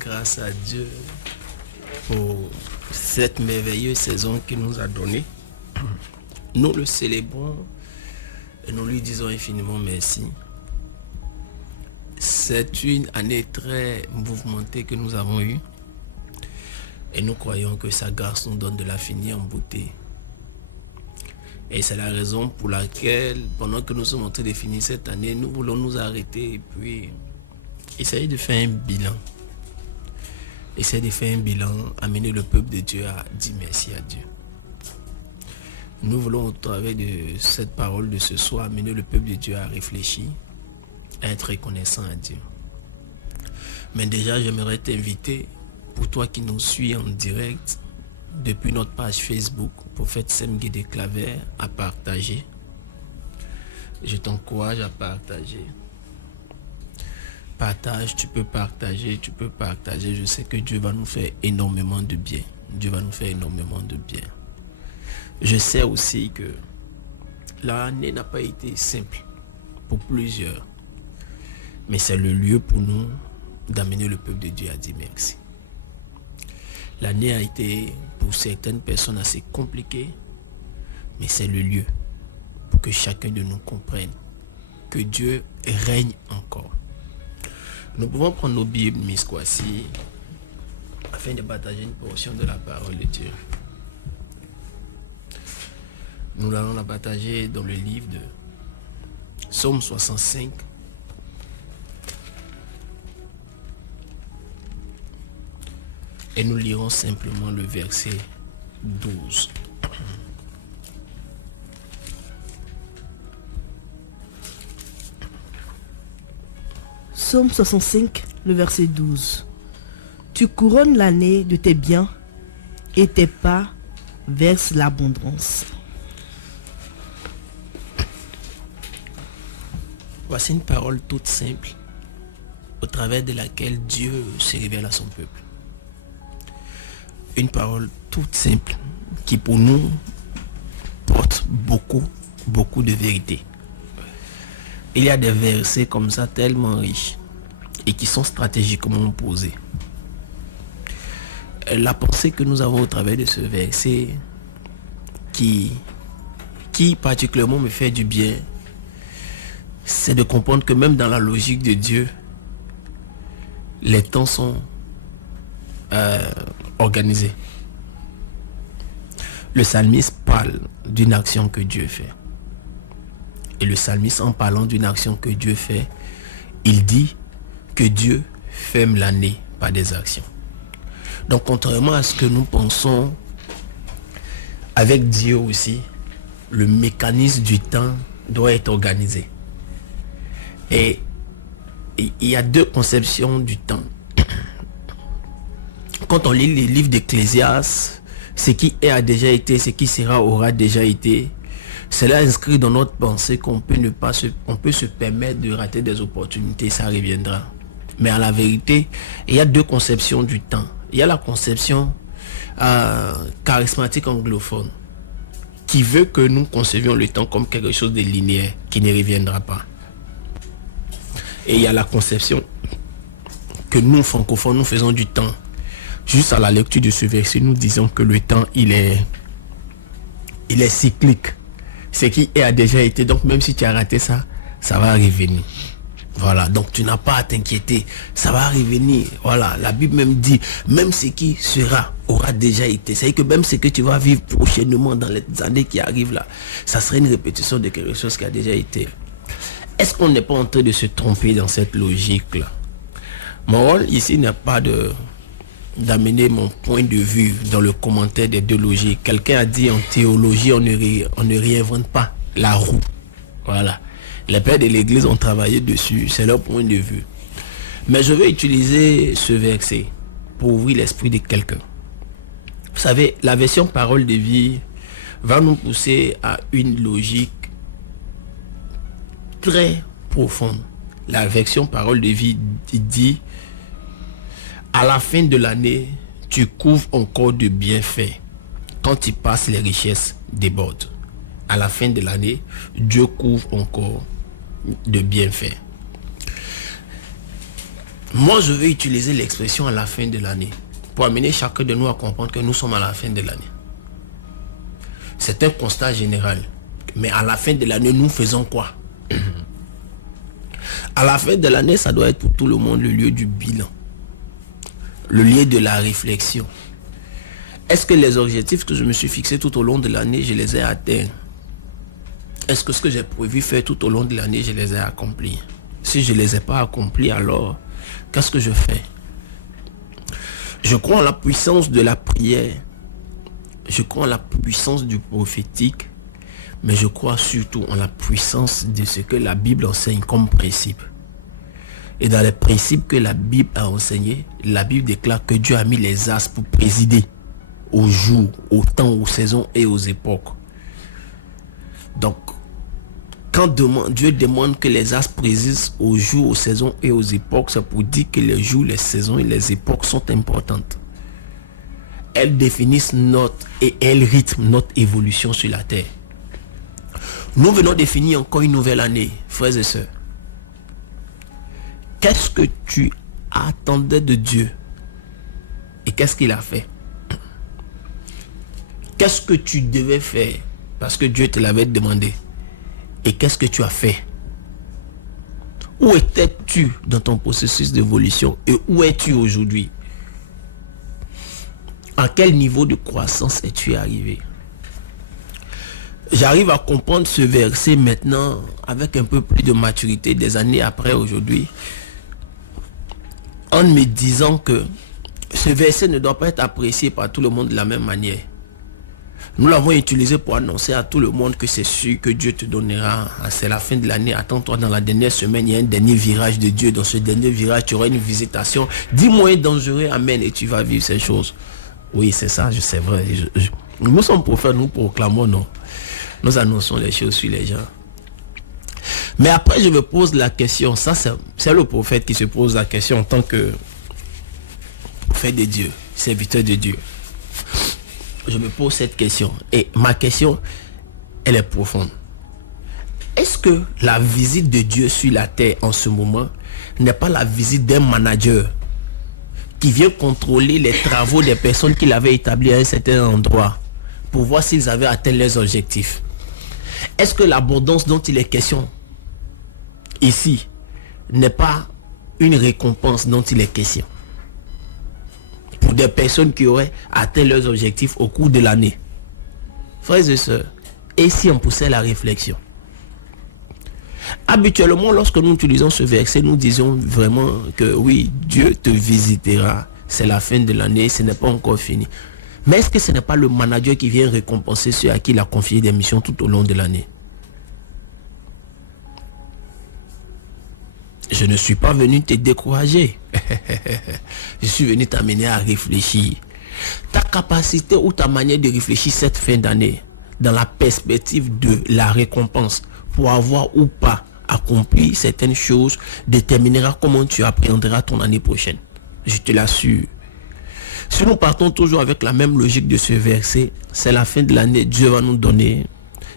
grâce à Dieu pour cette merveilleuse saison qu'il nous a donnée. Nous le célébrons et nous lui disons infiniment merci. C'est une année très mouvementée que nous avons eue et nous croyons que sa grâce nous donne de la finir en beauté. Et c'est la raison pour laquelle, pendant que nous sommes en train de finir cette année, nous voulons nous arrêter et puis essayer de faire un bilan. Essayer de faire un bilan, amener le peuple de Dieu à dire merci à Dieu. Nous voulons au travers de cette parole de ce soir amener le peuple de Dieu à réfléchir, à être reconnaissant à Dieu. Mais déjà, j'aimerais t'inviter, pour toi qui nous suis en direct, depuis notre page Facebook, Prophète Sem Guédé Claver, à partager. Je t'encourage à partager. Partage, tu peux partager. Je sais que Dieu va nous faire énormément de bien. Dieu va nous faire énormément de bien. Je sais aussi que l'année n'a pas été simple pour plusieurs. Mais c'est le lieu pour nous d'amener le peuple de Dieu à dire merci. L'année a été pour certaines personnes assez compliquée, mais c'est le lieu pour que chacun de nous comprenne que Dieu règne encore. Nous pouvons prendre nos Bibles, Miss Kwasi, afin de partager une portion de la parole de Dieu. Nous allons la partager dans le livre de Psaume 65. Et nous lirons simplement le verset 12. Psaume 65, le verset 12. Tu couronnes l'année de tes biens et tes pas versent l'abondance. Voici une parole toute simple au travers de laquelle Dieu se révèle à son peuple. Une parole toute simple qui pour nous porte beaucoup de vérité. Il y a des versets comme ça tellement riches et qui sont stratégiquement posés. La pensée que nous avons au travers de ce verset qui particulièrement me fait du bien, c'est de comprendre que même dans la logique de Dieu, les temps sont organisés. Le psalmiste parle d'une action que Dieu fait. Et le psalmiste, en parlant d'une action que Dieu fait, il dit que Dieu ferme l'année par des actions. Donc, contrairement à ce que nous pensons, avec Dieu aussi, le mécanisme du temps doit être organisé. Et il y a deux conceptions du temps. Quand on lit les livres d'Ecclésiaste, ce qui a déjà été, ce qui sera aura déjà été, cela inscrit dans notre pensée qu'on peut se permettre de rater des opportunités, ça reviendra. Mais à la vérité, il y a deux conceptions du temps. Il y a la conception charismatique anglophone qui veut que nous concevions le temps comme quelque chose de linéaire qui ne reviendra pas. Et il y a la conception que nous, francophones, nous faisons du temps. Juste à la lecture de ce verset, nous disons que le temps, il est cyclique. Ce qui a déjà été, donc même si tu as raté ça, ça va revenir. Voilà, donc tu n'as pas à t'inquiéter, ça va revenir. Voilà, la Bible même dit, même ce qui sera, aura déjà été. C'est-à-dire que même ce que tu vas vivre prochainement dans les années qui arrivent là, ça serait une répétition de quelque chose qui a déjà été. Est-ce qu'on n'est pas en train de se tromper dans cette logique-là? Mon rôle ici n'est pas d'amener mon point de vue dans le commentaire des deux logiques. Quelqu'un a dit en théologie, on ne réinvente pas la roue. Voilà. Les pères de l'église ont travaillé dessus, c'est leur point de vue. Mais je vais utiliser ce verset pour ouvrir l'esprit de quelqu'un. Vous savez, la version parole de vie va nous pousser à une logique très profonde. La version parole de vie dit: à la fin de l'année, tu couvres encore de bienfaits. Quand tu passes, les richesses débordent. À la fin de l'année, Dieu couvre encore de bienfaits. Moi, je vais utiliser l'expression à la fin de l'année pour amener chacun de nous à comprendre que nous sommes à la fin de l'année. C'est un constat général. Mais à la fin de l'année, nous faisons quoi? À la fin de l'année, ça doit être pour tout le monde le lieu du bilan. Le lieu de la réflexion. Est-ce que les objectifs que je me suis fixés tout au long de l'année, je les ai atteints? Est-ce que ce que j'ai prévu faire tout au long de l'année, je les ai accomplis? Si je ne les ai pas accomplis, alors, qu'est-ce que je fais? Je crois en la puissance de la prière. Je crois en la puissance du prophétique. Mais je crois surtout en la puissance de ce que la Bible enseigne comme principe. Et dans les principes que la Bible a enseignés, la Bible déclare que Dieu a mis les astres pour présider aux jours, aux temps, aux saisons et aux époques. Donc, quand Dieu demande que les astres président aux jours, aux saisons et aux époques, c'est pour dire que les jours, les saisons et les époques sont importantes. Elles définissent et elles rythment notre évolution sur la terre. Nous venons de finir encore une nouvelle année, frères et sœurs. Qu'est-ce que tu attendais de Dieu? Et qu'est-ce qu'il a fait? Qu'est-ce que tu devais faire? Parce que Dieu te l'avait demandé. Et qu'est-ce que tu as fait? Où étais-tu dans ton processus d'évolution? Et où es-tu aujourd'hui? À quel niveau de croissance es-tu arrivé? J'arrive à comprendre ce verset maintenant avec un peu plus de maturité des années après aujourd'hui, en me disant que ce verset ne doit pas être apprécié par tout le monde de la même manière. Nous l'avons utilisé pour annoncer à tout le monde que c'est sûr que Dieu te donnera. C'est la fin de l'année. Attends-toi, dans la dernière semaine, il y a un dernier virage de Dieu. Dans ce dernier virage, tu auras une visitation. Dis-moi un dangereux, amen, et tu vas vivre ces choses. Oui, c'est ça, c'est vrai. Nous sommes prophètes, nous proclamons, non. Nous annonçons les choses sur les gens. Mais après, je me pose la question. Ça, c'est le prophète qui se pose la question en tant que prophète de Dieu, serviteur de Dieu. Je me pose cette question. Et ma question, elle est profonde. Est-ce que la visite de Dieu sur la terre en ce moment n'est pas la visite d'un manager qui vient contrôler les travaux des personnes qu'il avait établies à un certain endroit pour voir s'ils avaient atteint leurs objectifs? Est-ce que l'abondance dont il est question ici n'est pas une récompense dont il est question pour des personnes qui auraient atteint leurs objectifs au cours de l'année? Frères et sœurs, et si on poussait la réflexion? Habituellement, lorsque nous utilisons ce verset, nous disons vraiment que oui, Dieu te visitera, c'est la fin de l'année, ce n'est pas encore fini. Mais est-ce que ce n'est pas le manager qui vient récompenser ceux à qui il a confié des missions tout au long de l'année? Je ne suis pas venu te décourager. Je suis venu t'amener à réfléchir. Ta capacité ou ta manière de réfléchir cette fin d'année, dans la perspective de la récompense, pour avoir ou pas accompli certaines choses, déterminera comment tu appréhenderas ton année prochaine. Je te l'assure. Si nous partons toujours avec la même logique de ce verset, c'est la fin de l'année, Dieu va nous donner.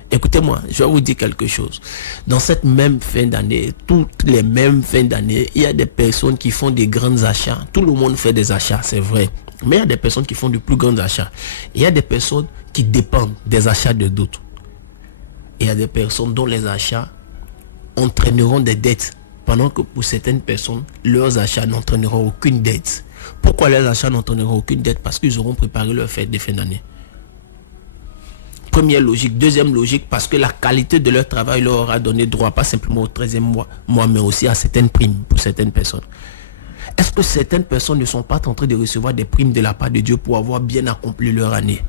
Écoutez-moi, je vais vous dire quelque chose. Dans cette même fin d'année, toutes les mêmes fins d'année, il y a des personnes qui font des grands achats. Tout le monde fait des achats, c'est vrai. Mais il y a des personnes qui font de plus grands achats. Il y a des personnes qui dépendent des achats de d'autres. Il y a des personnes dont les achats entraîneront des dettes. Pendant que pour certaines personnes, leurs achats n'entraîneront aucune dette. Pourquoi leurs achats n'entraîneront aucune dette? Parce qu'ils auront préparé leur fête de fin d'année. Première logique. Deuxième logique, parce que la qualité de leur travail leur aura donné droit, pas simplement au 13e mois, mais aussi à certaines primes pour certaines personnes. Est-ce que certaines personnes ne sont pas en train de recevoir des primes de la part de Dieu pour avoir bien accompli leur année?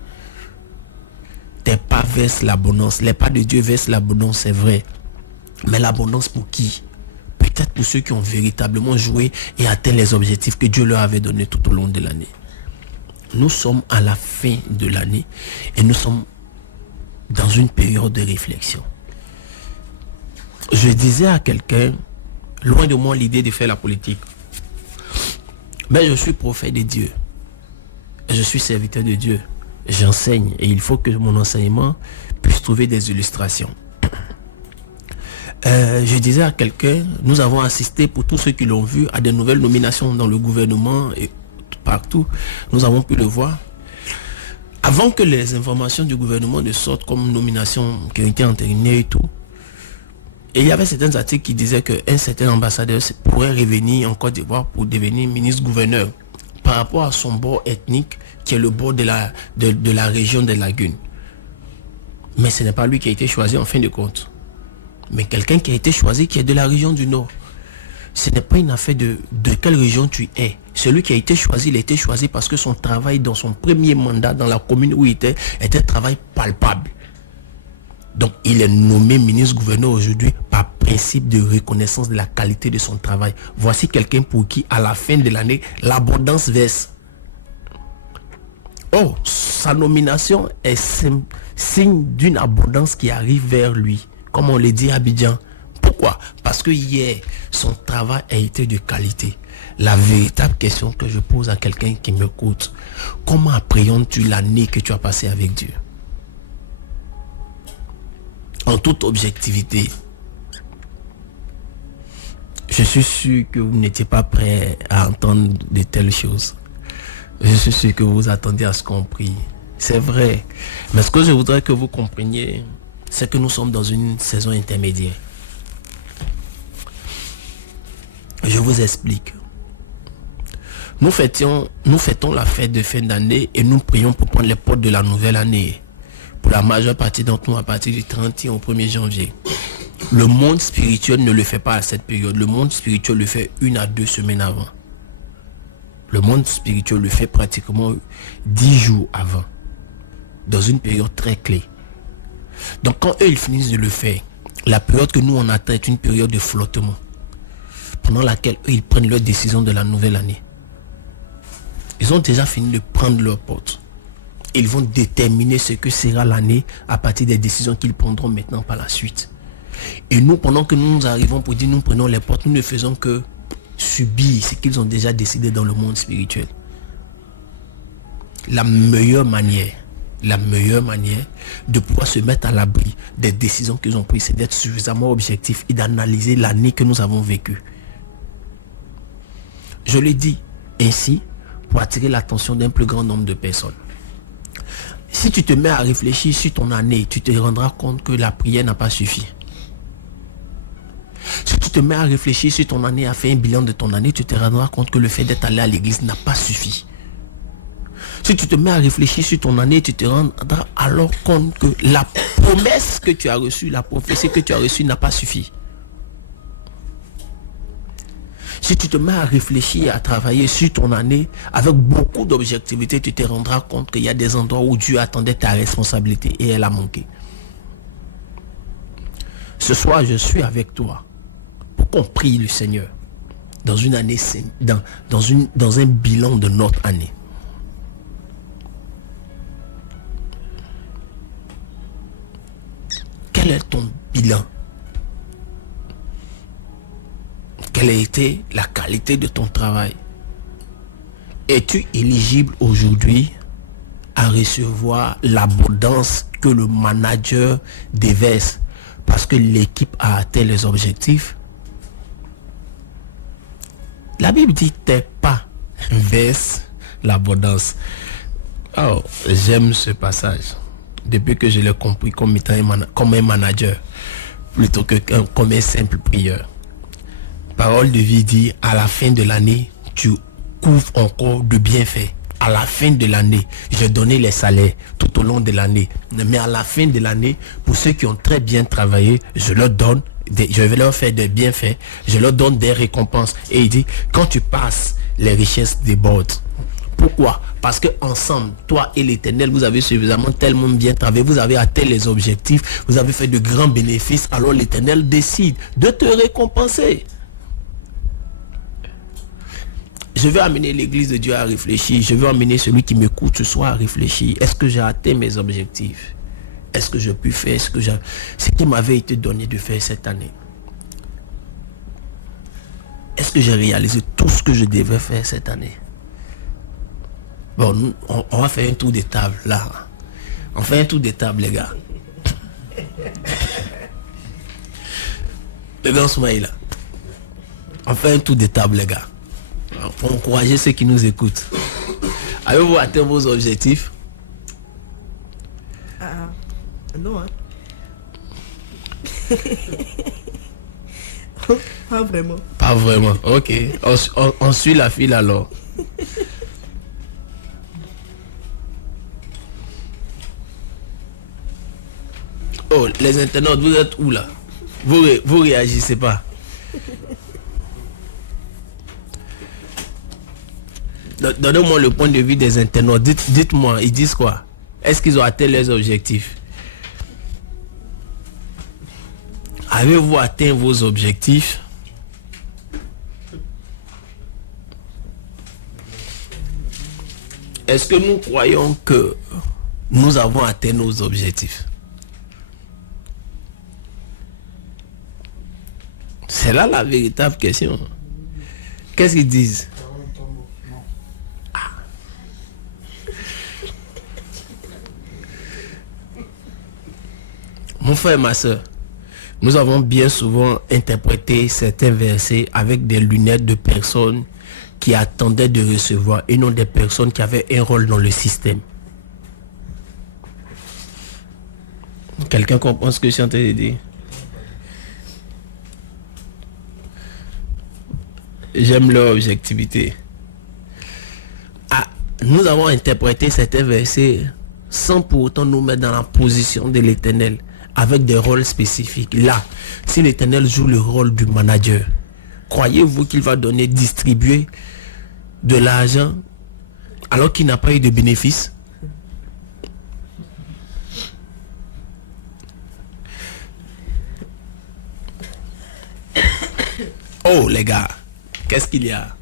Tes pas versent l'abondance. Les pas de Dieu versent l'abondance, c'est vrai. Mais l'abondance pour qui? Peut-être pour ceux qui ont véritablement joué et atteint les objectifs que Dieu leur avait donnés tout au long de l'année. Nous sommes à la fin de l'année et nous sommes dans une période de réflexion. Je disais à quelqu'un, loin de moi l'idée de faire la politique, mais je suis prophète de Dieu. Je suis serviteur de Dieu. J'enseigne et il faut que mon enseignement puisse trouver des illustrations. Je disais à quelqu'un, nous avons assisté, pour tous ceux qui l'ont vu, à de nouvelles nominations dans le gouvernement et partout. Nous avons pu le voir. Avant que les informations du gouvernement ne sortent comme nomination qui ont été entérinées et tout, et il y avait certains articles qui disaient qu'un certain ambassadeur pourrait revenir en Côte d'Ivoire pour devenir ministre-gouverneur par rapport à son bord ethnique qui est le bord de la région des lagunes. Mais ce n'est pas lui qui a été choisi en fin de compte. Mais quelqu'un qui a été choisi qui est de la région du Nord. Ce n'est pas une affaire de quelle région tu es. Celui qui a été choisi, il a été choisi parce que son travail dans son premier mandat dans la commune où il était un travail palpable. Donc il est nommé ministre-gouverneur aujourd'hui par principe de reconnaissance de la qualité de son travail. Voici quelqu'un pour qui à la fin de l'année, l'abondance verse. Oh, sa nomination est signe d'une abondance qui arrive vers lui. Comme on le dit à Abidjan. Pourquoi? Parce que hier, son travail a été de qualité. La véritable question que je pose à quelqu'un qui m'écoute, comment appréhendes-tu l'année que tu as passée avec Dieu? En toute objectivité, je suis sûr que vous n'étiez pas prêt à entendre de telles choses. Je suis sûr que vous attendiez à ce qu'on prie. C'est vrai. Mais ce que je voudrais que vous compreniez, c'est que nous sommes dans une saison intermédiaire. Je vous explique. Nous fêtons la fête de fin d'année et nous prions pour prendre les portes de la nouvelle année. Pour la majeure partie d'entre nous, à partir du 31 au 1er janvier. Le monde spirituel ne le fait pas à cette période. Le monde spirituel le fait 1 à 2 semaines avant. Le monde spirituel le fait pratiquement 10 jours avant. Dans une période très clé. Donc quand eux ils finissent de le faire, la période que nous on attend est une période de flottement. Pendant laquelle eux ils prennent leur décision de la nouvelle année. Ils ont déjà fini de prendre leur porte. Ils vont déterminer ce que sera l'année à partir des décisions qu'ils prendront maintenant par la suite. Et nous, pendant que nous arrivons pour dire nous prenons les portes, nous ne faisons que subir ce qu'ils ont déjà décidé dans le monde spirituel. La meilleure manière de pouvoir se mettre à l'abri des décisions qu'ils ont prises, c'est d'être suffisamment objectif et d'analyser l'année que nous avons vécue. Je le dis ainsi pour attirer l'attention d'un plus grand nombre de personnes. Si tu te mets à réfléchir sur ton année, tu te rendras compte que la prière n'a pas suffi. Si tu te mets à réfléchir sur ton année, à faire un bilan de ton année, tu te rendras compte que le fait d'être allé à l'église n'a pas suffi. Si tu te mets à réfléchir sur ton année, tu te rendras alors compte que la promesse que tu as reçue, la prophétie que tu as reçue n'a pas suffi. Si tu te mets à réfléchir et à travailler sur ton année avec beaucoup d'objectivité, tu te rendras compte qu'il y a des endroits où Dieu attendait ta responsabilité et elle a manqué. Ce soir, je suis avec toi pour qu'on prie le Seigneur dans une année, dans un bilan de notre année. Quel est ton bilan? Quelle a été la qualité de ton travail? Es-tu éligible aujourd'hui à recevoir l'abondance que le manager déverse parce que l'équipe a atteint les objectifs? La Bible dit tes pas versent l'abondance. Oh, j'aime ce passage. Depuis que je l'ai compris comme un manager plutôt que comme un simple prieur. Parole de vie dit, à la fin de l'année, tu couvres encore de bienfaits. À la fin de l'année, j'ai donné les salaires tout au long de l'année. Mais à la fin de l'année, pour ceux qui ont très bien travaillé, je vais leur faire des bienfaits. Je leur donne des récompenses. Et il dit, quand tu passes, les richesses débordent. Pourquoi? Parce que ensemble, toi et l'Éternel, vous avez suffisamment tellement bien travaillé, vous avez atteint les objectifs, vous avez fait de grands bénéfices. Alors l'Éternel décide de te récompenser. Je vais amener l'église de Dieu à réfléchir. Je vais amener celui qui m'écoute ce soir à réfléchir. Est-ce que j'ai atteint mes objectifs? Est-ce que j'ai pu faire ce qui m'avait été donné de faire cette année? Est-ce que j'ai réalisé tout ce que je devais faire cette année? Bon, on va faire un tour de table là. On fait un tour de table, les gars. Le grand Smaïla. On fait un tour de table, les gars. Pour encourager ceux qui nous écoutent. Avez-vous atteint vos objectifs? Non, hein. Pas vraiment. Pas vraiment. Ok. On suit la file alors. Oh, les internautes, vous êtes où là? Vous réagissez pas. Donnez-moi le point de vue des internautes. Dites-moi, ils disent quoi? Est-ce qu'ils ont atteint leurs objectifs? Avez-vous atteint vos objectifs? Est-ce que nous croyons que nous avons atteint nos objectifs? C'est là la véritable question. Qu'est-ce qu'ils disent? Mon frère et ma soeur, nous avons bien souvent interprété certains versets avec des lunettes de personnes qui attendaient de recevoir et non des personnes qui avaient un rôle dans le système. Quelqu'un comprend ce que je suis en train de dire? J'aime leur objectivité. Nous avons interprété certains versets sans pour autant nous mettre dans la position de l'Éternel, avec des rôles spécifiques. Là, si l'Éternel joue le rôle du manager, croyez-vous qu'il va distribuer de l'argent alors qu'il n'a pas eu de bénéfice? Oh les gars, qu'est-ce qu'il y a?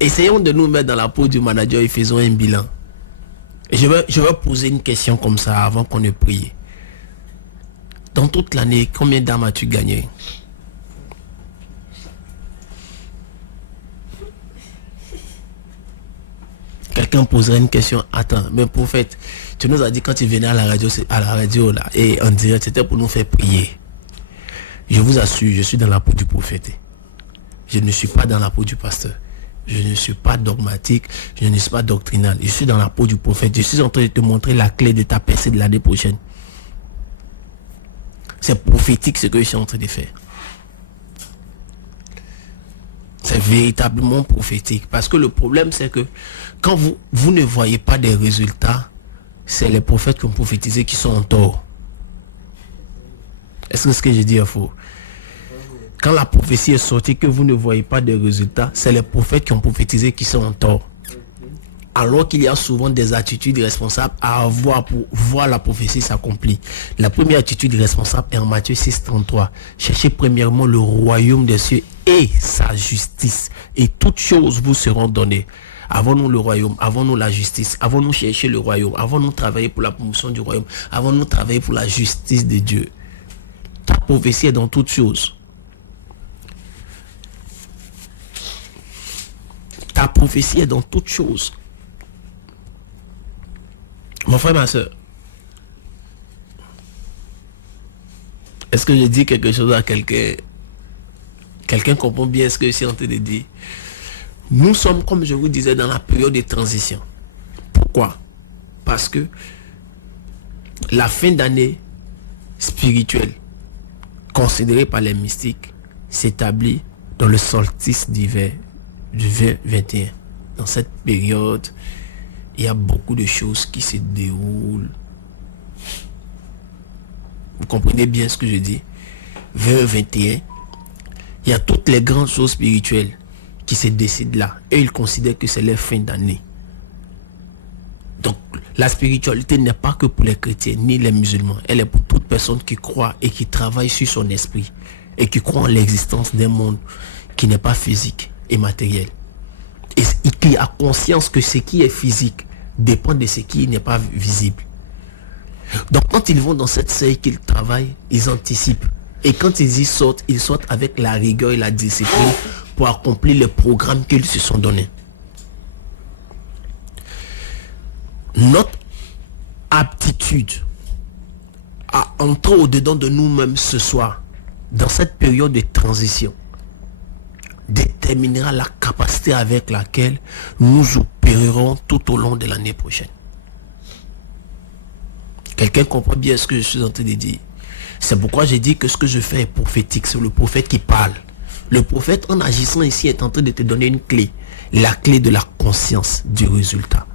Essayons de nous mettre dans la peau du manager et faisons un bilan. Je vais poser une question comme ça avant qu'on ne prie. Dans toute l'année, combien d'âmes as-tu gagné? Quelqu'un poserait une question. Attends, mais prophète, tu nous as dit quand tu venais à la radio là, et en direct, c'était pour nous faire prier. Je vous assure, je suis dans la peau du prophète. Je ne suis pas dans la peau du pasteur. Je ne suis pas dogmatique, je ne suis pas doctrinal. Je suis dans la peau du prophète. Je suis en train de te montrer la clé de ta percée de l'année prochaine. C'est prophétique ce que je suis en train de faire. C'est véritablement prophétique. Parce que le problème, c'est que quand vous ne voyez pas des résultats, c'est les prophètes qui ont prophétisé qui sont en tort. Est-ce que ce que je dis est faux? Quand la prophétie est sortie, que vous ne voyez pas de résultats, c'est les prophètes qui ont prophétisé qui sont en tort. Alors qu'il y a souvent des attitudes responsables à avoir pour voir la prophétie s'accomplir. La première attitude responsable est en Matthieu 6,33. Cherchez premièrement le royaume des cieux et sa justice. Et toutes choses vous seront données. Avons-nous le royaume? Avons-nous la justice? Avons-nous cherché le royaume? Avons-nous travaillé pour la promotion du royaume? Avons-nous travaillé pour la justice de Dieu? Ta prophétie est dans toutes choses. Ta prophétie est dans toutes choses. Mon frère, ma soeur, est-ce que je dis quelque chose à quelqu'un? Quelqu'un comprend bien ce que je suis en train de dire? Nous sommes, comme je vous disais, dans la période de transition. Pourquoi? Parce que la fin d'année spirituelle, considérée par les mystiques, s'établit dans le solstice d'hiver du 2021. Dans cette période, il y a beaucoup de choses qui se déroulent. Vous comprenez bien ce que je dis? 2021, il y a toutes les grandes choses spirituelles qui se décident là. Et ils considèrent que c'est leur fin d'année. Donc, la spiritualité n'est pas que pour les chrétiens ni les musulmans. Elle est pour toute personne qui croit et qui travaille sur son esprit et qui croit en l'existence d'un monde qui n'est pas physique et matériel. Et qui a conscience que ce qui est physique dépend de ce qui n'est pas visible. Donc, quand ils vont dans cette série qu'ils travaillent, ils anticipent. Et quand ils sortent avec la rigueur et la discipline pour accomplir le programme qu'ils se sont donnés. Notre aptitude à entrer au-dedans de nous-mêmes ce soir, dans cette période de transition, déterminera la capacité avec laquelle nous opérerons tout au long de l'année prochaine. Quelqu'un comprend bien ce que je suis en train de dire. C'est pourquoi j'ai dit que ce que je fais est prophétique. C'est le prophète qui parle. Le prophète, en agissant ici, est en train de te donner une clé. La clé de la conscience du résultat.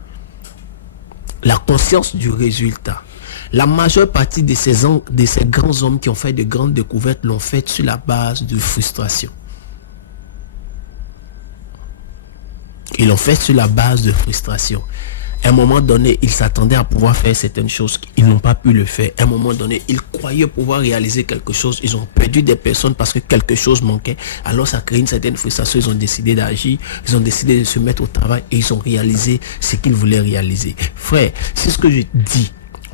La conscience du résultat. La majeure partie de ces grands hommes qui ont fait de grandes découvertes l'ont fait sur la base de frustration. Ils l'ont fait sur la base de frustration. À un moment donné, ils s'attendaient à pouvoir faire certaines choses. Ils n'ont pas pu le faire. À un moment donné, ils croyaient pouvoir réaliser quelque chose. Ils ont perdu des personnes parce que quelque chose manquait. Alors ça crée une certaine frustration. Ils ont décidé d'agir. Ils ont décidé de se mettre au travail et ils ont réalisé ce qu'ils voulaient réaliser. Frère, c'est ce que je dis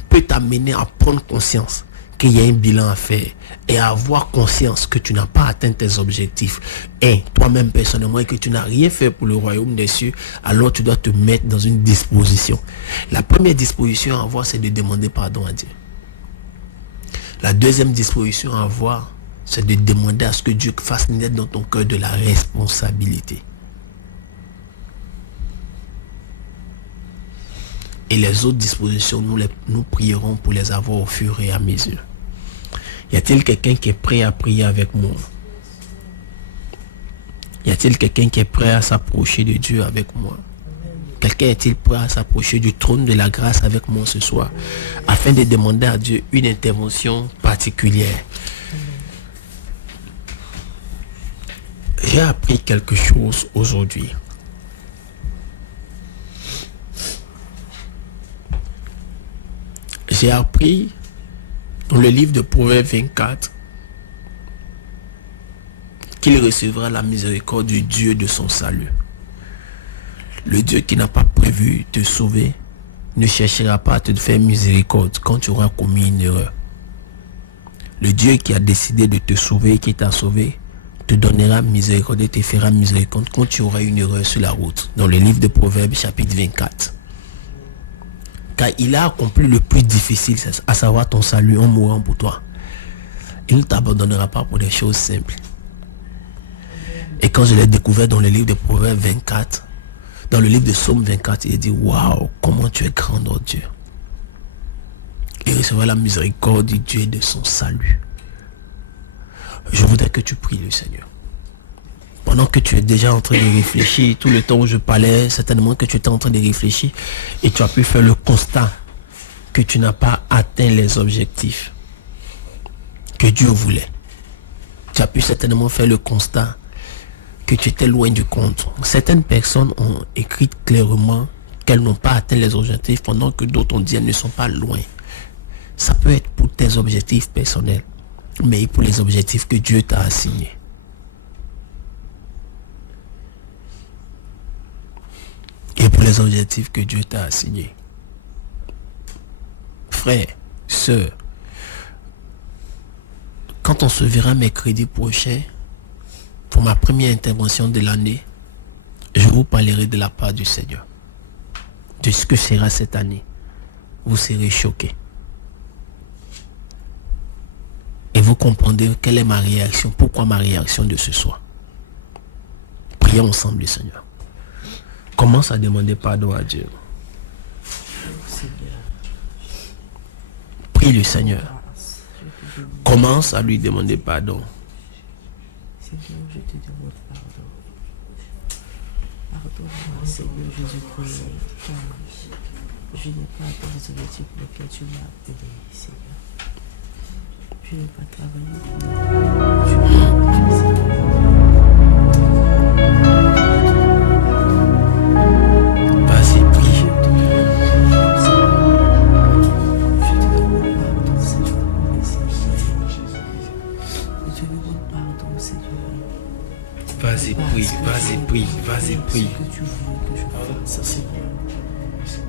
peut t'amener à prendre conscience qu'il y a un bilan à faire et à avoir conscience que tu n'as pas atteint tes objectifs et toi-même personnellement et que tu n'as rien fait pour le royaume des cieux, alors tu dois te mettre dans une disposition. La première disposition à avoir, c'est de demander pardon à Dieu. La deuxième disposition à avoir, c'est de demander à ce que Dieu fasse naître dans ton cœur de la responsabilité. Et les autres dispositions, nous prierons pour les avoir au fur et à mesure. Y a-t-il quelqu'un qui est prêt à prier avec moi? Y a-t-il quelqu'un qui est prêt à s'approcher de Dieu avec moi? Quelqu'un est-il prêt à s'approcher du trône de la grâce avec moi ce soir, afin de demander à Dieu une intervention particulière? J'ai appris quelque chose aujourd'hui. J'ai appris dans le livre de Proverbes 24 qu'il recevra la miséricorde du Dieu de son salut. Le Dieu qui n'a pas prévu te sauver ne cherchera pas à te faire miséricorde quand tu auras commis une erreur. Le Dieu qui a décidé de te sauver, qui t'a sauvé, te donnera miséricorde et te fera miséricorde quand tu auras une erreur sur la route. Dans le livre de Proverbes chapitre 24. Car il a accompli le plus difficile, à savoir ton salut en mourant pour toi. Il ne t'abandonnera pas pour des choses simples. Et quand je l'ai découvert dans le livre de Proverbes 24, dans le livre de Psaume 24, il a dit, waouh, comment tu es grand, oh Dieu. Il recevra la miséricorde du Dieu de son salut. Je voudrais que tu pries le Seigneur. Pendant que tu es déjà en train de réfléchir, tout le temps où je parlais, certainement que tu étais en train de réfléchir et tu as pu faire le constat que tu n'as pas atteint les objectifs que Dieu voulait. Tu as pu certainement faire le constat que tu étais loin du compte. Certaines personnes ont écrit clairement qu'elles n'ont pas atteint les objectifs pendant que d'autres ont dit qu'elles ne sont pas loin. Ça peut être pour tes objectifs personnels, mais pour les objectifs que Dieu t'a assignés. Et pour les objectifs que Dieu t'a assignés. Frère, sœur, quand on se verra mercredi prochain, pour ma première intervention de l'année, je vous parlerai de la part du Seigneur. De ce que sera cette année. Vous serez choqués. Et vous comprendrez quelle est ma réaction, pourquoi ma réaction de ce soir. Prions ensemble le Seigneur. Commence à demander pardon à Dieu. Prie le Seigneur. Commence à lui demander pardon. Seigneur, je te demande pardon. Pardonne-moi, Seigneur Jésus-Christ, car je n'ai pas atteint les objectifs pour lesquels tu m'as appelé, Seigneur. Je n'ai pas travaillé. Je n'ai pas Seigneur. Vas-y, prie, vas-y, prie, vas-y, prie. Ce que tu voulais que je fasse, Seigneur.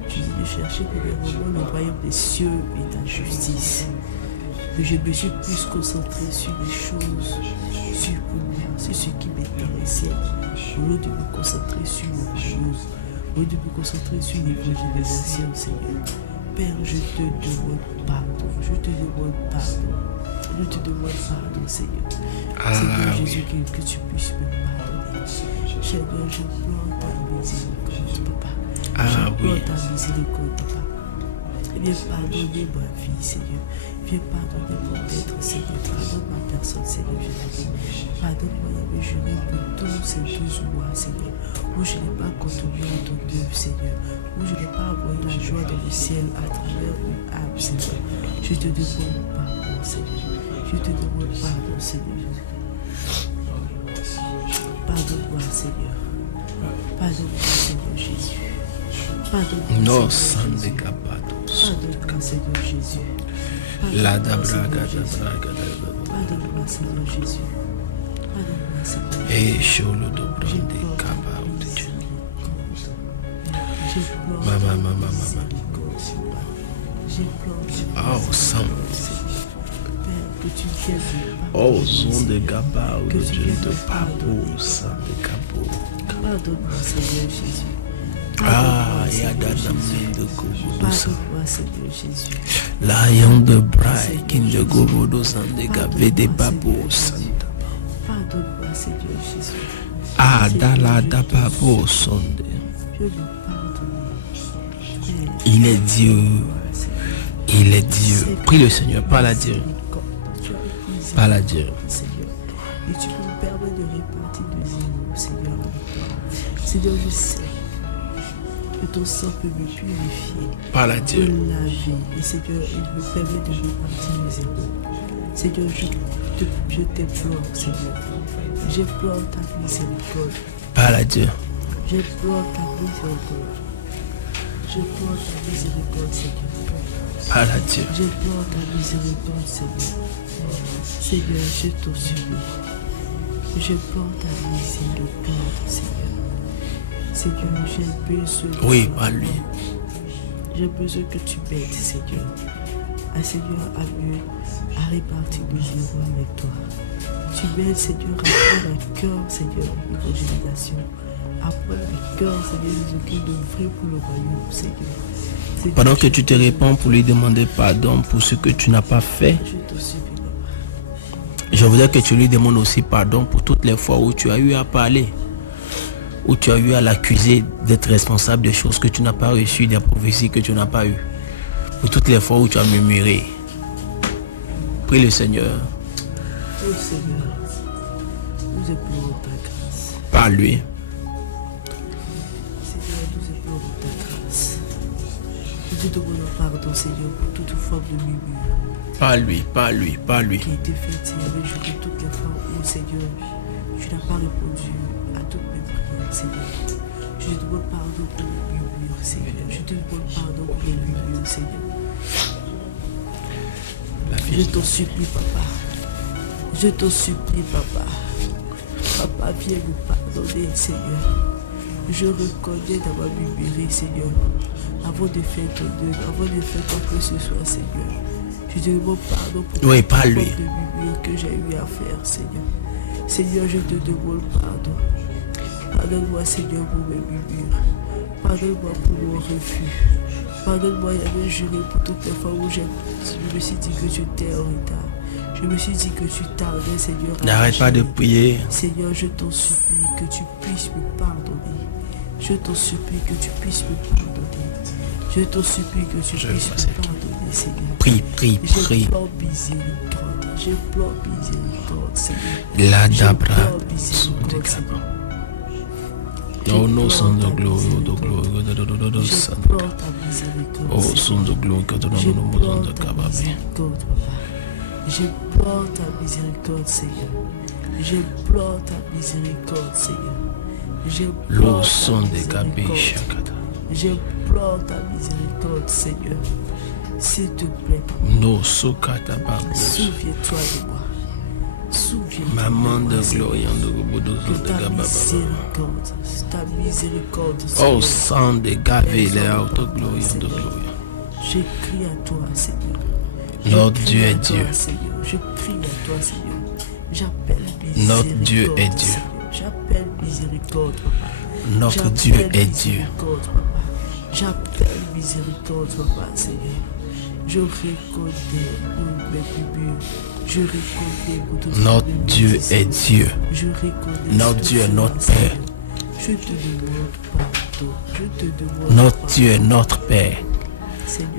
Tu dis de chercher premièrement le royaume des cieux et ta justice. Que je me suis plus concentré sur les choses surprenantes, sur ce qui m'intéressait, au lieu de me concentrer sur le jour, au lieu de me concentrer sur l'évangélisation, Seigneur. Père, je te demande pardon. Je te demande demande pardon. Je te demande pardon, Seigneur. Ah, Seigneur oui. Jésus, que tu puisses me pardonner. Seigneur, je pleure ta miséricorde, papa. Ah, Je pleure oui. ta miséricorde, papa. Viens pardonner ma vie, Seigneur. Viens pardonner mon être, Seigneur. Pardonne ma personne, Seigneur Jésus. Pardonne-moi, j'avais juré pour tous ces 12 mois, Seigneur, où je n'ai pas contribué à ton œuvre, Seigneur, où je n'ai pas envoyé la joie dans le ciel à travers une âme, Seigneur. Je te demande pardon, Seigneur. Je te demande pardon, Seigneur Jésus. Pardonne-moi, Seigneur. Pardonne-moi, Seigneur Jésus. Pardonne-moi, No Seigneur san de Jésus. capatos. Pardonne-moi, Seigneur Jésus. La Pardonne-moi, Seigneur dabraga Jésus. dabraga. Pardonne-moi, Seigneur Jésus. Pardonne-moi, Seigneur Jésus. Et cholo Je dobrande pleure ta capatos. miséricorde. Je pleure ta Mama. miséricorde, Papa. Je pleure ta Oh, sang. miséricorde, Seigneur. Père, que tu viennes me Oh, pardonner, son de Seigneur. gaba ou Que de tu Dieu viennes de me papo, pardonner. san de capo. Pardonne-moi, Seigneur Jésus. Ah, Pardonne-moi, ya Seigneur da Jésus. namne de gobo do san. Pardonne-moi, Seigneur Jésus. Lion de brai, kin de gobo do san de gabe de papo, santa. Pardonne-moi, Seigneur Jésus. Ah, da la da papo, sonde. Je veux pardonner. Père, Il est Dieu. Seigneur. Il est Dieu. Prie le Seigneur, parle à Dieu. Parle à Dieu. Seigneur. Et tu peux me permettre de repartir de zéro, Seigneur, avec toi. Seigneur, je sais que ton sang peut me purifier, Parle à me Dieu. laver. Et Seigneur, il me permet de repartir de zéro. Seigneur, je t'implore, Seigneur. J'implore ta miséricorde. Parle à Dieu. J'implore ta miséricorde. J'implore ta miséricorde, Seigneur. Parle à Dieu. J'implore ta miséricorde, Seigneur. Seigneur, je t'en supplie. J'implore ta miséricorde, Seigneur. Seigneur, j'ai besoin. Oui, parle lui. J'ai besoin que tu m'aides, Seigneur. Seigneur, à mieux, à répartir de zéro avec toi. Tu m'aides, Seigneur, à prendre à cœur, Seigneur, l'évangélisation. À prendre à cœur, Seigneur, Jésus-Christ, de vrai pour le royaume, Seigneur. Seigneur, Pendant que je tu te te répands pour lui demander pardon pour ce que tu n'as pas fait, Je te supplie, Papa. je voudrais que tu lui demandes aussi pardon pour toutes les fois où tu as eu à parler, où tu as eu à l'accuser d'être responsable des choses que tu n'as pas reçues, des prophéties que tu n'as pas eues, pour toutes les fois où tu as murmuré. Prie le Seigneur, Oh Seigneur, nous implorons ta grâce. parle-lui. Seigneur, nous implorons ta grâce. Nous te demandons pardon, Seigneur, pour toute forme de murmure Parle-lui, parle-lui, parle-lui. qui a été faite, Seigneur, mais je dis toutes les fois où, Seigneur, tu n'as pas répondu à toutes mes prières, Seigneur. Je te demande pardon pour les murmures, Seigneur. Je te demande pardon pour les murmures, Seigneur. Je t'en supplie, Papa. Je t'en supplie, Papa. Papa, viens nous pardonner, Seigneur. Je reconnais d'avoir murmuré, Seigneur, avant de faire ton œuvre, avant de faire quoi que ce soit, Seigneur. Je te demande pardon pour Oui, toute forme parle-lui. de murmure que j'ai eu à faire, Seigneur. Seigneur, je te demande pardon. Pardonne-moi, Seigneur, pour mes murmures. Pardonne-moi pour mon refus. Pardonne-moi, j'avais juré pour toutes les fois où je me suis dit que tu étais en retard. Je me suis dit que tu tardais, Seigneur. à N'arrête pas de agir. prier. Seigneur, je t'en supplie que tu puisses me pardonner. Je t'en supplie que tu puisses me pardonner. Je t'en supplie que tu Je puisses vois me cette- pardonner, Seigneur. Prie, prie, prie. J'implore miséricorde. J'implore miséricorde, Seigneur. La dabra. J'implore miséricorde, Seigneur. Oh no, son de glory, oh de glory, oh de son. J'implore ta miséricorde, Oh, Seigneur. son de glory, oh de J'implore de ta kababe. miséricorde, Papa. J'implore ta miséricorde, Seigneur. J'implore ta miséricorde, Seigneur. J'implore Lo ta son de gabe miséricorde. shakata. J'implore ta miséricorde, Seigneur. S'il te plaît, Papa, No sokata babos. souviens-toi de moi. Souviens-toi Maman de de moi, Seigneur. glory, oh de gobo Que de ta gababa. miséricorde, Oh, Seigneur. sang de gave, les auto glory, oh de glory. J'écris à toi, Seigneur. Notre Je Dieu crie à est toi, Dieu. Seigneur. Je crie à toi, Seigneur. J'appelle Notre miséricorde, Dieu est Dieu. Seigneur. J'appelle miséricorde, Papa. Notre Dieu J'appelle est Dieu. miséricorde, Papa. J'appelle miséricorde, Papa, Seigneur. Je reconnais mes murmures. Je récolte les mots de Notre Dieu est Dieu. Je récolte Notre Dieu est notre Père. Je te demande pardon. Je te demande Notre pardon. Dieu est notre Père. Seigneur,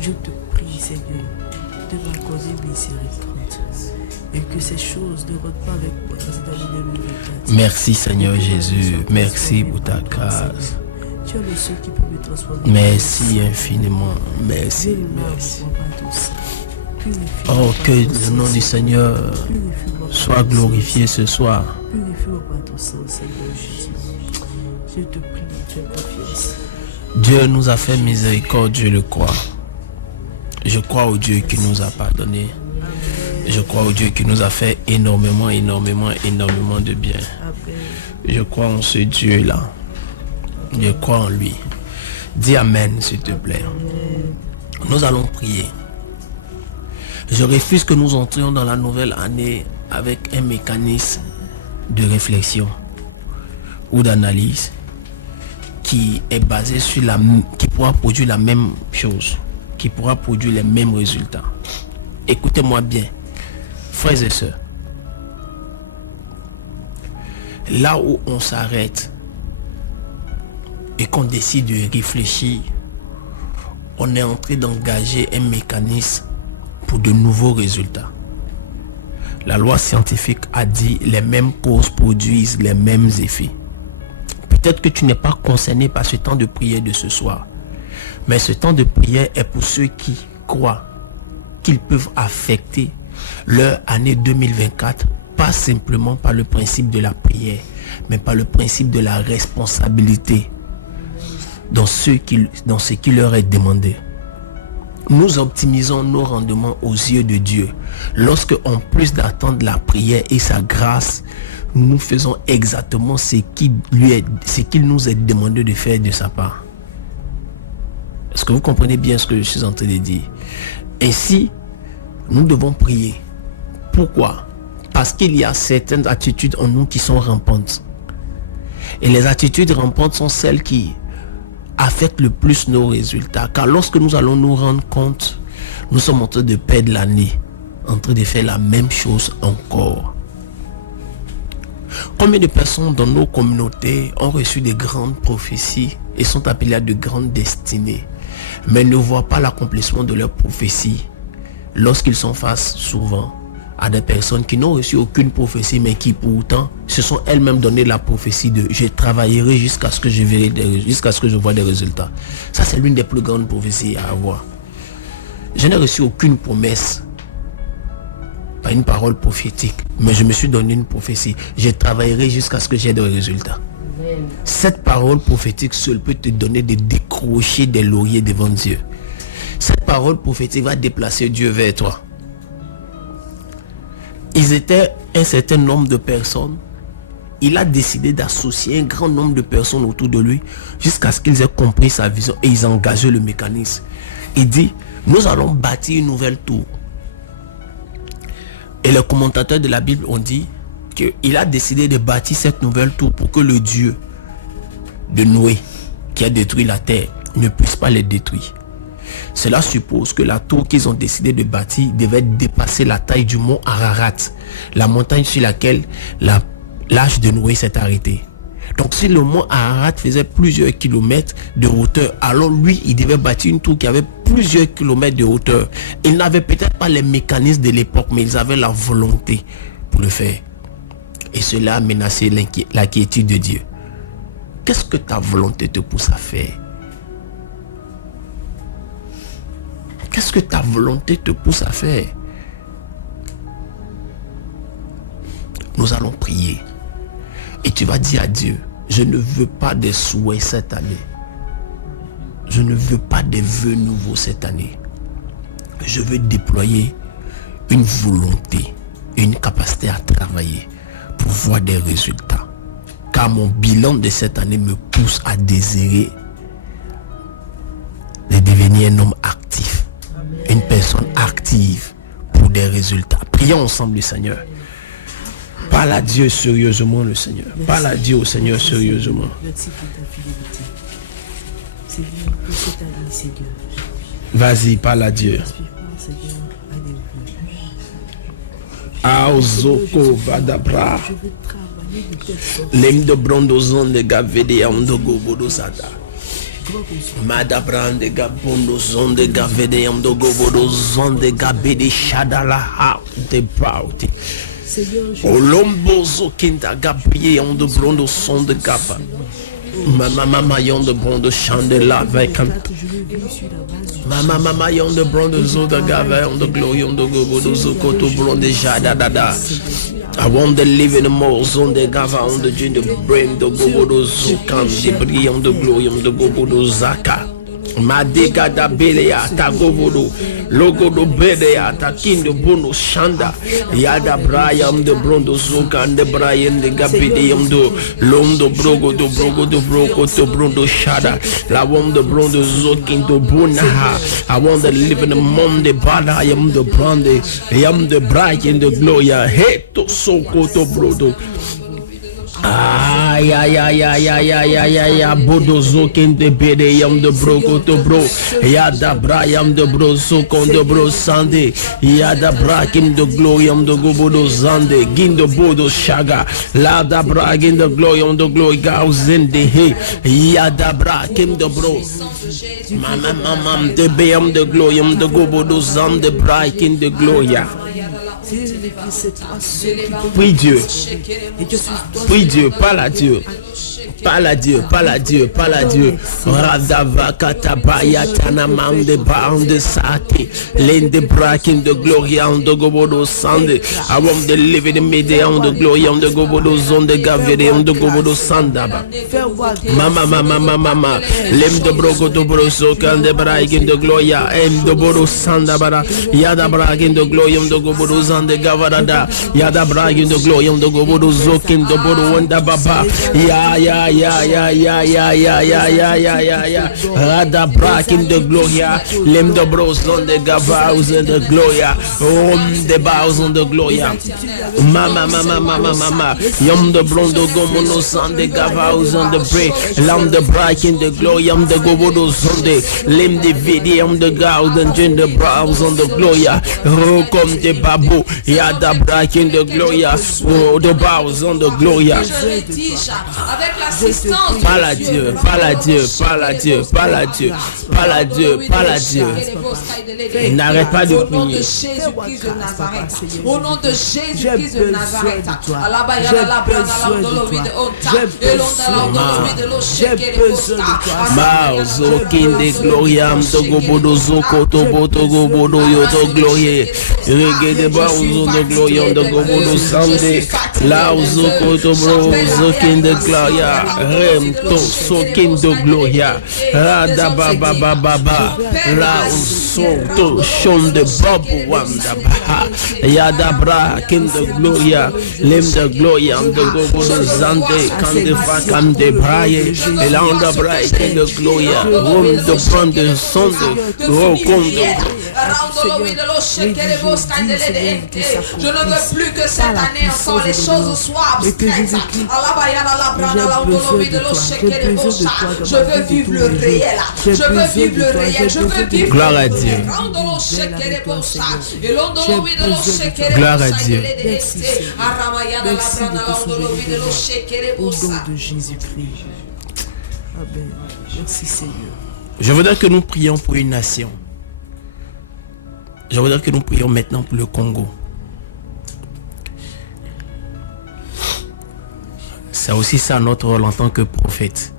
je te prie, Seigneur, de m'accorder miséricorde et que ces choses ne rentrent pas avec moi dans le 2024. Merci Seigneur Jésus. Merci pour ta grâce. Tu es le seul qui peut me transformer. Merci infiniment. Merci. Merci. Oh, que le nom du Seigneur soit glorifié ce soir. Purifie-moi par ton sang, Seigneur Jésus. Je te prie, fais confiance. Dieu nous a fait miséricorde, je le crois. Je crois au Dieu qui nous a pardonné. Je crois au Dieu qui nous a fait énormément, énormément, énormément de bien. Amen. Je crois en ce Dieu-là. Je crois en lui. Dis Amen, s'il te plaît. Nous allons prier. Je refuse que nous entrions dans la nouvelle année avec un mécanisme de réflexion ou d'analyse qui est basé sur qui pourra produire la même chose, qui pourra produire les mêmes résultats. Écoutez-moi bien, frères et sœurs. Là où on s'arrête et qu'on décide de réfléchir, on est en train d'engager un mécanisme pour de nouveaux résultats. La loi scientifique a dit les mêmes causes produisent les mêmes effets. Peut-être que tu n'es pas concerné par ce temps de prière de ce soir, mais ce temps de prière est pour ceux qui croient qu'ils peuvent affecter leur année 2024, pas simplement par le principe de la prière, mais par le principe de la responsabilité dans ce qui leur est demandé. Nous optimisons nos rendements aux yeux de Dieu lorsque, en plus d'attendre la prière et sa grâce, nous faisons exactement ce qu'il nous est demandé de faire de sa part. Est-ce que vous comprenez bien ce que je suis en train de dire? Ainsi, nous devons prier. Pourquoi? Parce qu'il y a certaines attitudes en nous qui sont rampantes. Et les attitudes rampantes sont celles qui affectent le plus nos résultats. Car lorsque nous allons nous rendre compte, nous sommes en train de perdre l'année, en train de faire la même chose encore. Combien de personnes dans nos communautés ont reçu des grandes prophéties et sont appelées à de grandes destinées, mais ne voient pas l'accomplissement de leurs prophéties lorsqu'ils sont face souvent à des personnes qui n'ont reçu aucune prophétie, mais qui pourtant se sont elles-mêmes donné la prophétie de je travaillerai jusqu'à ce que je vois des résultats. Ça, c'est l'une des plus grandes prophéties à avoir. Je n'ai reçu aucune promesse, pas une parole prophétique, mais je me suis donné une prophétie. Je travaillerai jusqu'à ce que j'ai des résultats. Cette parole prophétique seule peut te donner de décrocher des lauriers devant Dieu. Cette parole prophétique va déplacer Dieu vers toi. Ils étaient un certain nombre de personnes. Il a décidé d'associer un grand nombre de personnes autour de lui jusqu'à ce qu'ils aient compris sa vision et ils ont engagé le mécanisme. Il dit, nous allons bâtir une nouvelle tour. Et les commentateurs de la Bible ont dit qu'il a décidé de bâtir cette nouvelle tour pour que le Dieu de Noé, qui a détruit la terre, ne puisse pas les détruire. Cela suppose que la tour qu'ils ont décidé de bâtir devait dépasser la taille du mont Ararat, la montagne sur laquelle l'âge de Noé s'est arrêté. Donc si le mont Ararat faisait plusieurs kilomètres de hauteur, alors lui, il devait bâtir une tour qui avait plusieurs kilomètres de hauteur. Ils n'avaient peut-être pas les mécanismes de l'époque, mais ils avaient la volonté pour le faire. Et cela a menacé la quiétude de Dieu. Qu'est-ce que ta volonté te pousse à faire? Qu'est-ce que ta volonté te pousse à faire? Nous allons prier. Et tu vas dire à Dieu, je ne veux pas des souhaits cette année. Je ne veux pas des vœux nouveaux cette année. Je veux déployer une volonté, une capacité à travailler pour voir des résultats. Car mon bilan de cette année me pousse à désirer de devenir un homme actif. Une personne active pour des résultats. Prions ensemble le Seigneur. Parle à Dieu sérieusement le Seigneur. Parle à Dieu au Seigneur sérieusement. Merci pour ta fidélité. Seigneur, pour cette année, Seigneur. Vas-y, parle à Dieu. Inspire-moi, Seigneur, à des Aozoko vadabra. Je veux travailler de telle sorte. Lem de brondozon de gavede amdo gobodo sata. Grand consommateur. Madabran de gabondozon de gavede amdo gobodo zon de gabede shadala ha de brauti. Seigneur, je Olombozo kinta gabriye amdo brondozon de gaba. Mama yon de brondozon de la avec un. je veux vivre sur la base du Mama yon de brondozon de gava on the glory on the gobodo zokoto bronde jada dada. I want to live in the most on the gava on the gin the brain the gobodo zokan the bri on the glory on the gobodo zaka. Madega da belea ta gobodo logo do bedea ta kindo bono shanda yada brayam de brondo zokan de brayan de gabidium do londo brogo do brogo to brondo shada la wom de brondo zokin do bonaha. I want to live in the monde bada I am the brande I am the bright in the gloria heto soko to brodo. Ay, bodo zokin de bede yam de broko to bro. Yada brayam de bro sokon de bro sande. Yada brakin de gloyam de gobodo zande. Gin de bodo shaga. Lada bragin de gloyam de gloy gauzen de he. Yada brakim de bro. Mama de beam de gloyam de gobodo zande brakin de gloya. Prie Dieu. Prie Dieu, parle à Dieu. Parle à Dieu, parle à Dieu, parle à Dieu. Radava katabaya tanamam de baum de sake. Lende brakin de gloria on the gobodo sande. I want to live in the media on the gloria on the gobodo zone de gavere on the gobodo sandaba. Mama. Lem de brogo to broso kan de brakin de gloria em de bodo sandabara. Yada brakin de gloria on the gobodo zande gavarada. Yada brakin de gloria on the gobodo zokin de bodo wanda baba. Ya. Rada brakin de gloria. Lem de bros on the gavaus and the gloria. The bows on the gloria. Mama. Yom the brondo gomono san de gavaus on the bray. Lam the brakin de gloria. The gobodo sonde. Lem de vidium the gauds and gin the brows on the gloria. Rokom de babu. Yada brakin de gloria. Oh, the bows on the gloria. Parle à Dieu, parle à Dieu, parle à Dieu, parle à Dieu, parle à Dieu, parle à Dieu. N'arrête pas de prier. Au nom de Jésus-Christ de Nazareth. J'ai besoin de toi. Marzo kinde gloriam to gobodo zoko to boto gobodo yoto glorie. Regede ba uzo de gloriam de gobodo sande. La uzo koto bro uzo kinde gloria. Rem to sokin de gloria. Rada baba. La uzo to shon de babu wanda baha. Yada bra kinde gloria. Lem de gloria de gobodo zande. Kande fa kande braye. Elanda braye kinde gloria. Rom de brande sonde. Rokonde. Je ne veux plus que cette année encore les choses soient abstraites. Je veux vivre le réel. Je veux vivre le réel. Je veux vivre. Gloire à Dieu. Gloire à Dieu. Au nom de Jésus-Christ. Amen. Merci Seigneur. Je voudrais que nous prions pour une nation. Je voudrais que nous prions maintenant pour le Congo. C'est aussi ça notre rôle en tant que prophète.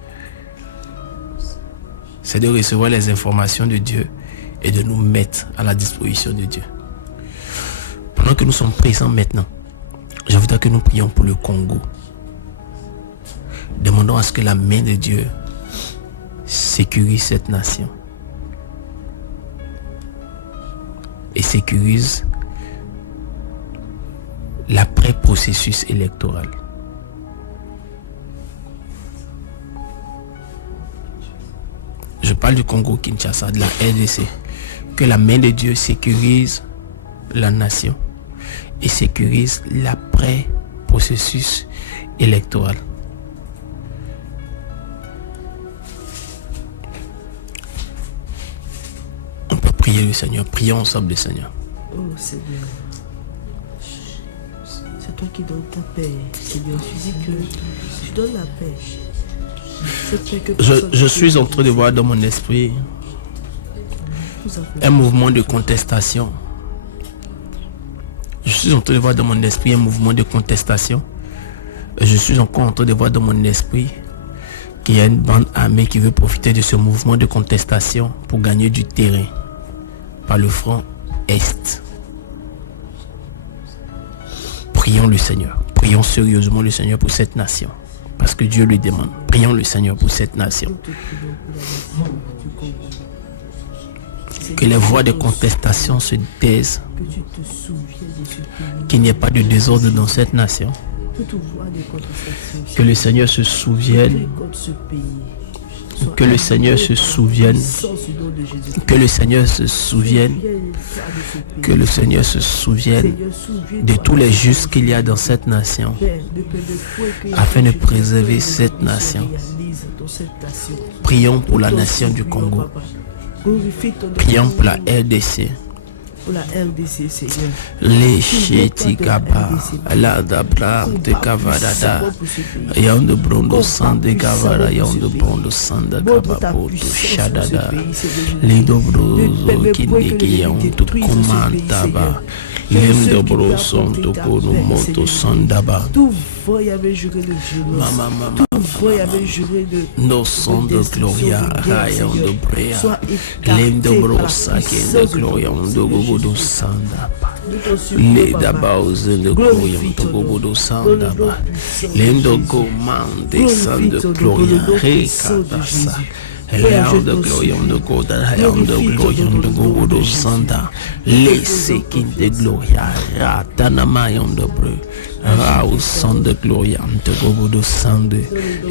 C'est de recevoir les informations de Dieu et de nous mettre à la disposition de Dieu. Pendant que nous sommes présents maintenant, je voudrais que nous prions pour le Congo. Demandons à ce que la main de Dieu sécurise cette nation et sécurise l'après-processus électoral. Je parle du Congo-Kinshasa, de la RDC. Que la main de Dieu sécurise la nation et sécurise l'après-processus électoral. On peut prier le Seigneur. Prions ensemble le Seigneur. Oh Seigneur. toi qui donnes ta paix, Seigneur. Tu dis que tu donnes la paix. Cette paix que Je suis en train de voir dans mon esprit un mouvement de contestation. Je suis en train de voir dans mon esprit un mouvement de contestation. Je suis encore en train de voir dans mon esprit qu'il y a une bande armée qui veut profiter de ce mouvement de contestation pour gagner du terrain par le front Est. Prions le Seigneur. Prions sérieusement le Seigneur pour cette nation. Parce que Dieu le demande. Prions le Seigneur pour cette nation. Que les voix de contestation se taisent. Qu'il n'y ait pas de désordre dans cette nation. Que le Seigneur se souvienne. Que le Seigneur se souvienne. Que le Seigneur se souvienne. Que le Seigneur se souvienne de tous les justes qu'il y a dans cette nation, afin de préserver cette nation. Prions pour la nation du Congo. Prions pour la RDC. Pour la RDC, Seigneur. Les Chetikaba, la Dabra de Kavadada, Yande Brondo Sande Kavara, Yande Brondo Sande Kabapo, Shadada, les Dobrozo Kindiki, Yande Komantaba, les Dobrozo Toko no Moto Sandaba. Tout vrai avait juré de violence. Tout vrai avait juré de. Nos sons de Gloria, Rayon de Brea, les Dobrosa qui est de Gloria, de Gogo Sanda. Les Dabaos de Gloria, de Gogo Sanda. Les Dogo Man de Sand de Gloria, Rekatasa. Rayon de Gloria, de Goda, Rayon de Gloria, de Gogo Sanda. Les Sekin de Gloria, Ratanamayon de Bre. Raou Sand de Gloria, de Gogo Sanda.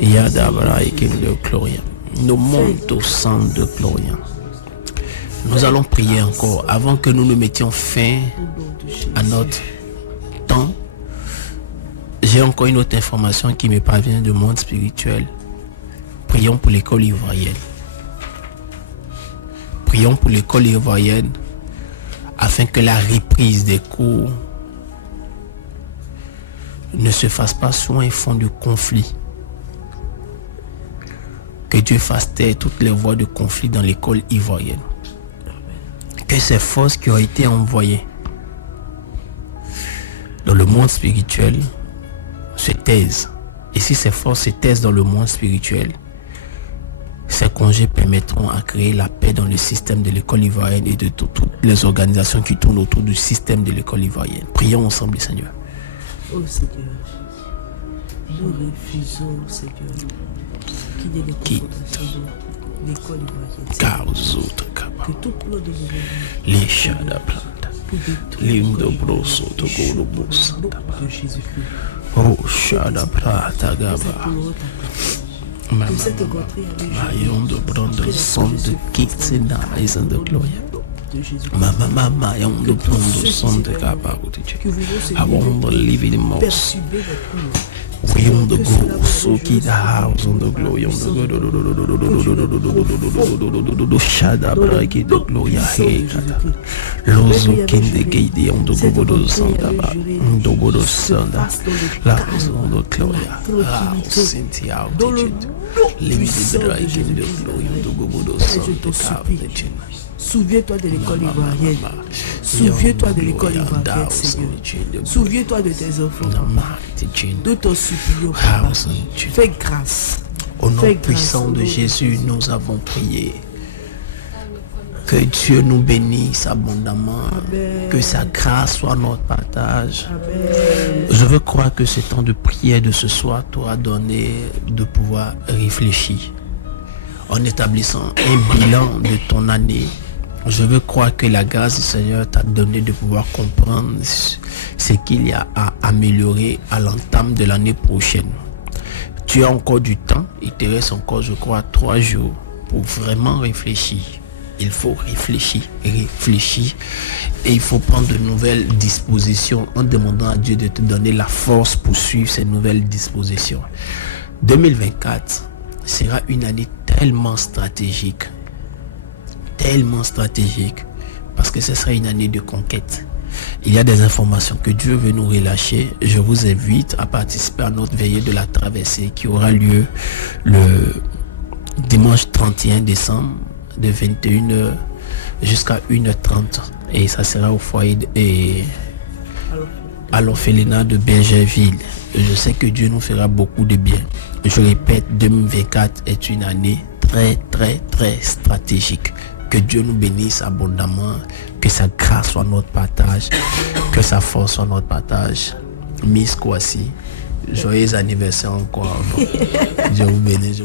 Yadabra et King de Gloria. Nous montons au sang de Gloria. Nous allons prier encore avant que nous ne mettions fin à notre temps. J'ai encore une autre information qui me parvient du monde spirituel. Prions pour l'école ivoirienne. Prions pour l'école ivoirienne afin que la reprise des cours ne se fasse pas sur un fond de conflit. Que Dieu fasse taire toutes les voies de conflit dans l'école ivoirienne. Que ces forces qui ont été envoyées dans le monde spirituel se taisent. Et si ces forces se taisent dans le monde spirituel, ces congés permettront à créer la paix dans le système de l'école ivoirienne et de toutes les organisations qui tournent autour du système de l'école ivoirienne. Prions ensemble, Seigneur. Oh Seigneur, nous refusons, Seigneur, qu'il y ait des confrontations de l'école ivoirienne. Que tout plan de les Shada Planta, Lindo Broso, Togoro Bosa, Oh Shada Plata Gaba, Mayon de Brando, son de Kitsina, is in the glory. Mama, Yon de Brando, son de Gaba, I won't believe in the most. We on the go, so keep the house on the glory, on the go, Shada break the glory, Lozo king the gate on the go, Santa, the go, Santa, Laos on the glory, Cynthia, Living the break in the glory, on the go, Santa, Souviens-toi de l'école ivoirienne. Souviens-toi de l'école ivoirienne, Seigneur. Souviens-toi de tes enfants. Nous t'en supplions, Papa. Fais grâce. Au nom puissant de Jésus, nous avons prié. Que Dieu nous bénisse abondamment. Amen. Que sa grâce soit notre partage. Amen. Je veux croire que ce temps de prière de ce soir t'aura donné de pouvoir réfléchir. En établissant un bilan de ton année, je veux croire que la grâce du Seigneur t'a donné de pouvoir comprendre ce qu'il y a à améliorer à l'entame de l'année prochaine. Tu as encore du temps, il te reste encore, je crois, 3 jours pour vraiment réfléchir. Il faut réfléchir et il faut prendre de nouvelles dispositions en demandant à Dieu de te donner la force pour suivre ces nouvelles dispositions. 2024 sera une année tellement stratégique, parce que ce sera une année de conquête. il y a des informations que Dieu veut nous relâcher. Je vous invite à participer à notre veillée de la traversée qui aura lieu le dimanche 31 décembre de 21h jusqu'à 1h30. Et ça sera au foyer et à l'orphelinat de Bergerville. Je sais que Dieu nous fera beaucoup de bien. Je répète, 2024 est une année très stratégique. Que Dieu nous bénisse abondamment, que sa grâce soit notre partage, que sa force soit notre partage. Miss Kwasi, joyeux anniversaire encore. Dieu vous bénisse.